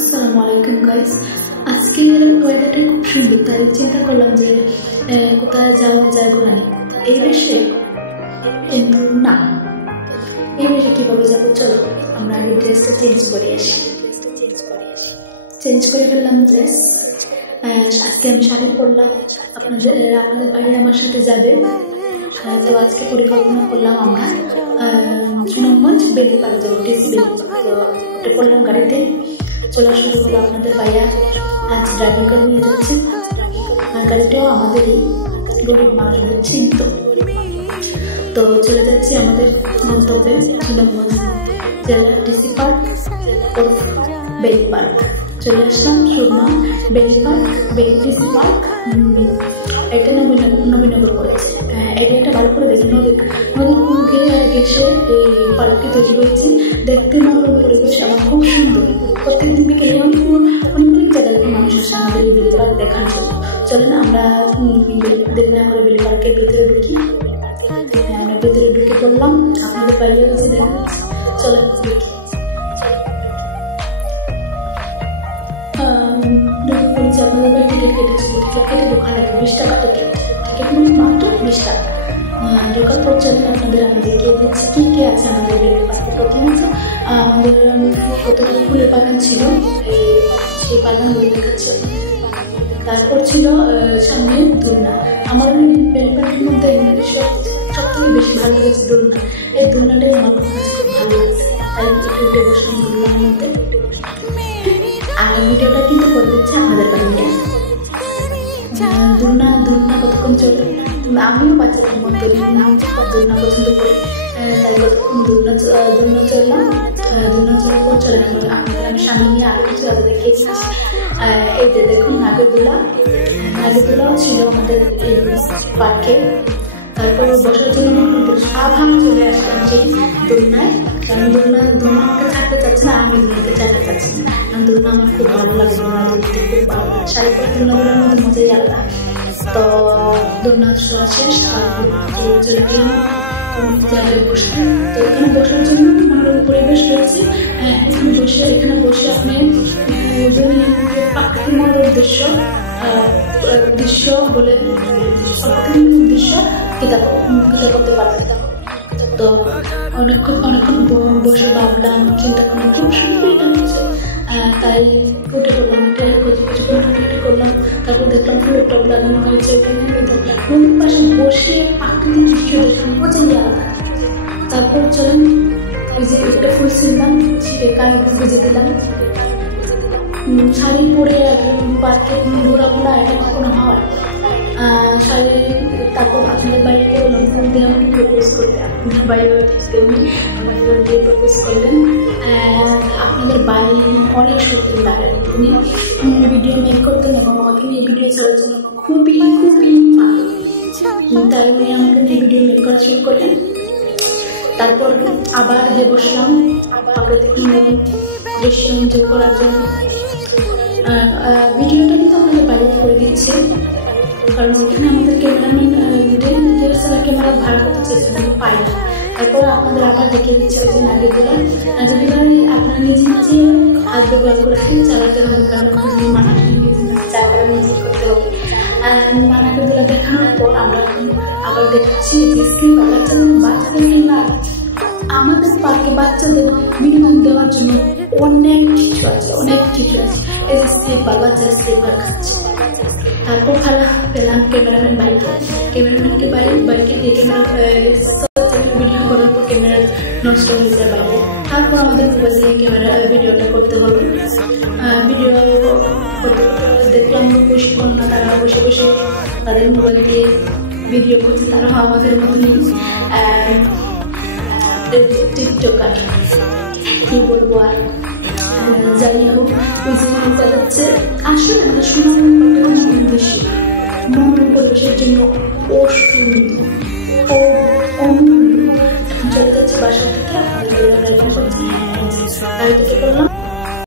আসসালামু আলাইকুম গাইস। আজকে ওয়েদারটা খুব সুন্দর, তাই চিন্তা করলাম যে কোথায় যাওয়া যায় ঘোরানি। এই বেশে কিন্তু না, এই বেশে কীভাবে যাবো, চলো আমরা আগে ড্রেসটা চেঞ্জ করে আসি। চেঞ্জ করে ফেললাম ড্রেস। আজকে আমি শাড়ি পরলাম, আপনাদের বাইরে আমার সাথে যাবে। তো আজকে পরিকল্পনা করলাম আমরা সুনামগঞ্জ বেলিপাড়া যাবো, ডিসি বেলিপাড়া। তো ওটা করলাম গাড়িতে, চলা শুরু হলো। আপনাদের ভাইয়া আজ ড্রাইভিং করে নিয়ে যাচ্ছে। গাড়িটাও আমাদেরই, গরিব মানুষ বুঝছেন তো চলে যাচ্ছি আমাদের গন্তব্যে সুনামগঞ্জ জেলার ডিসি পার্ক ও বেলি পার্ক। চলে আসলাম সুরমা বেলি পার্ক, ডিসি পার্ক। এটা নবীনগর করেছে। এরিয়াটা ভালো করে দেখি, নদীর মুখে ঘেসে এই পার্কটি তৈরি হয়েছে। দেখতে মনোরম পরিবেশ, আমার খুব সুন্দর। প্রত্যেকদিন বিকেলে অনেক জায়গা থেকে মানুষ আসে আমাদের এই বেলি পার্ক দেখার জন্য। চলেন আমরা দেরি না করে বেলি পার্কের ভিতরে ঢুকি। আমরা ভিতরে ঢুকে পড়লাম, আপনাদের বাইরে হয়েছে দেখা যাচ্ছে। চলেন ঢুকি। আপনাদের বাড়ি টিকিট কেটেছিল, টিকিট কেটে ঢোকা লাগে 20 টাকা টিকিট। টিকিট মাত্র 20 টাকা। ঢোকার পর চলেন আপনাদের আমি দেখিয়ে দিচ্ছি কী কী আছে আমাদের বেলি পার্কে। প্রথম হচ্ছে আমাদের কতগুলো ফুলের বাগান ছিল, সেই বাগানগুলো দেখাচ্ছে। তারপর ছিল সামনে দোলনা। আমার বেলি পার্কের মধ্যে সব থেকে বেশি ভালো লেগেছে দোলনা। এই দোলনাটাই আমার কাছে খুব ভালো লাগছে, তাই একটু উঠে বসলাম দোলনার মধ্যে। আর ভিডিওটা কিন্তু করে দিচ্ছে আমাদের বাড়িতে। দোলনা কতক্ষণ চলে, আমিও বাচ্চাদের মধ্যে দোলনা পছন্দ করি, তাই কতক্ষণ দোলনা চললাম। দোলনা চলার পর চলে আমি সামনে নিয়ে আরো কিছু আগে দেখিয়ে দিচ্ছি। এই যে দেখুন নাগরদোলাও ছিল আমাদের এই পার্কে। তারপর বসার জন্য আভাং চলে আসলাম সেই দোলনায়, কারণ দোলনা আমাকে ছাড়তে চাচ্ছে না, আমি দোলনাকে ছাড়তে চাচ্ছি না। কারণ দোলনা আমার খুব ভালো লাগে, দোলনা দেখতে খুব ভালো লাগে। শাড়ি পরে দোলনাগুলোর মধ্যে মজাই আলাদা। তো দোলনা শেষ, চলে গেলাম জায়গায় বসতে। তো এখানে বসার জন্য মনোরম পরিবেশ রয়েছে। এখানে বসে আপনি প্রাকৃতিক মনোরম দৃশ্য বলে দৃশ্য কিতাব করতে পারবেন। তো অনেকক্ষণ বসে ভাবলাম, চিন্তা করলাম, খুব সুন্দরই লাগছে। তাই উঠে পড়লাম, হেঁটে করলাম। তারপর দেখলাম ফুলের টব লাগানো হয়েছে। নদীর পাশে বসে প্রাকৃতিক দৃশ্য দেখলাম, মজাই আলাদা। তারপর চলেন ওই যে একটা ফুল ছিলাম, কানে বুঝে দিলাম। শাড়ি পরে পার্কে ঘোরাবো না, এটা কখনো হয় শাড়ি। তারপর আপনাদের বাড়িকে বললাম ফোন দিয়ে আমাকে প্রপোজ করতে। আপনাদের বাইরে আমার ফোন দিয়ে প্রপোজ করলেন। আপনাদের বাড়ি অনেক সত্যি লাগে, তিনি ভিডিও মেক করতেন এবং আমাকে নিয়ে ভিডিও ছাড়ার জন্য খুবই ভালো। তাই উনি আমাকে নিয়ে ভিডিও মেক করা শুরু করলেন। তারপর আবার গিয়ে বসলাম প্রাকৃতিক দৃশ্য এনজয় করার জন্য। ভিডিওটা কিন্তু আপনাদের বাইরে করে দিচ্ছে, কারণ এখানে আমাদের ক্যামেরা ভাড়া করতে চেয়েছে, কিন্তু পাই না। তারপর আপনাদের আবার দেখিয়ে দিচ্ছে ওই যে নাগরদোলা আপনারা নিজে হাত ব্যবহার করে চালাতে হবে, কারণ নিজে করতে হবে। নাগরদোলা দেখানোর পর আমরা আবার দেখছি যে স্ক্রিন বাচ্চাদের জন্য আমাদের পার্কে বাচ্চাদের বিনোদন দেওয়ার জন্য অনেক কিছু আছে। এই যে স্লিপার, বাচ্চারা স্লিপার খাচ্ছে। তারপর খেলা পেলাম ক্যামেরাম্যানকে বাইকে দিয়ে ভিডিও করার পর ক্যামেরা নষ্ট হয়ে যায় বাইরে। তারপর আমাদের মোবাইল দিয়ে ভিডিওটা করতে হলো। ভিডিও করতে দেখলাম প্রশিক্ষণরা তারা বসে তাদের মোবাইল দিয়ে ভিডিও করছে। তারা আমাদের মতনই টিকটকার, কি বলবো আর। যাই হোক, ওই যে মনে যাচ্ছে আসলে আমাদের সুনামগঞ্জ দৃশ্য মনোরম পরিবেশের জন্য অমূল্য। এখন চলে যাচ্ছে বাসা থেকে, আপনাদের গাড়ি থেকে করলাম।